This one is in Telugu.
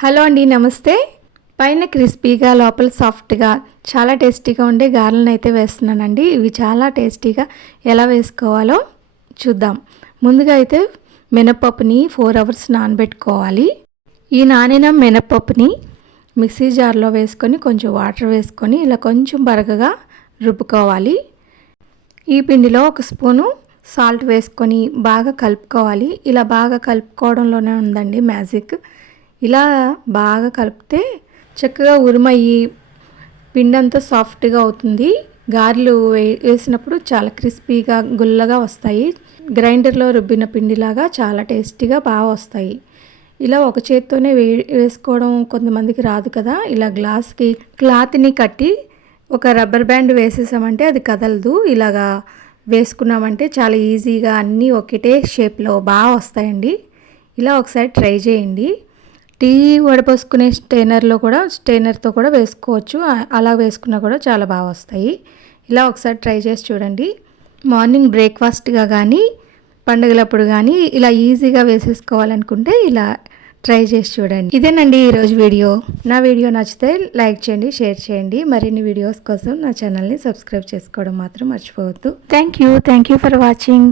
హలో అండి, నమస్తే. పైన క్రిస్పీగా లోపల సాఫ్ట్గా చాలా టేస్టీగా ఉండే గారెలను అయితే వేస్తున్నానండి. ఇవి చాలా టేస్టీగా ఎలా వేసుకోవాలో చూద్దాం. ముందుగా అయితే మినపప్పుని 4 అవర్స్ నానబెట్టుకోవాలి. ఈ నానిన మినపప్పుని మిక్సీ జార్లో వేసుకొని కొంచెం వాటర్ వేసుకొని ఇలా కొంచెం బరకగా రుబ్బుకోవాలి. ఈ పిండిలో 1 స్పూను సాల్ట్ వేసుకొని బాగా కలుపుకోవాలి. ఇలా బాగా కలుపుకోవడంలోనే ఉందండి మ్యాజిక్. ఇలా బాగా కలిపితే చక్కగా ఉరుమయ్యి పిండి అంతా సాఫ్ట్గా అవుతుంది. గారెలు వేసినప్పుడు చాలా క్రిస్పీగా గుల్లగా వస్తాయి. గ్రైండర్లో రుబ్బిన పిండిలాగా చాలా టేస్టీగా బాగా వస్తాయి. ఇలా ఒక చేత్తోనే వేసుకోవడం కొంతమందికి రాదు కదా. ఇలా గ్లాస్కి క్లాత్ని కట్టి ఒక రబ్బర్ బ్యాండ్ వేసేసామంటే అది కదలదు. ఇలాగా వేసుకున్నామంటే చాలా ఈజీగా అన్నీ ఒకటే షేప్లో బాగా వస్తాయండి. ఇలా ఒకసారి ట్రై చేయండి. టీ వడపోసుకునే స్టెయినర్తో కూడా వేసుకోవచ్చు. అలా వేసుకున్నా కూడా చాలా బాగా వస్తాయి. ఇలా ఒకసారి ట్రై చేసి చూడండి. మార్నింగ్ బ్రేక్ఫాస్ట్గా కానీ పండుగలప్పుడు కానీ ఇలా ఈజీగా వేసేసుకోవాలనుకుంటే ఇలా ట్రై చేసి చూడండి. ఇదేనండి ఈరోజు వీడియో. నా వీడియో నచ్చితే లైక్ చేయండి, షేర్ చేయండి. మరిన్ని వీడియోస్ కోసం నా ఛానల్ని సబ్స్క్రైబ్ చేసుకోవడం మాత్రం మర్చిపోవద్దు. Thank you for watching.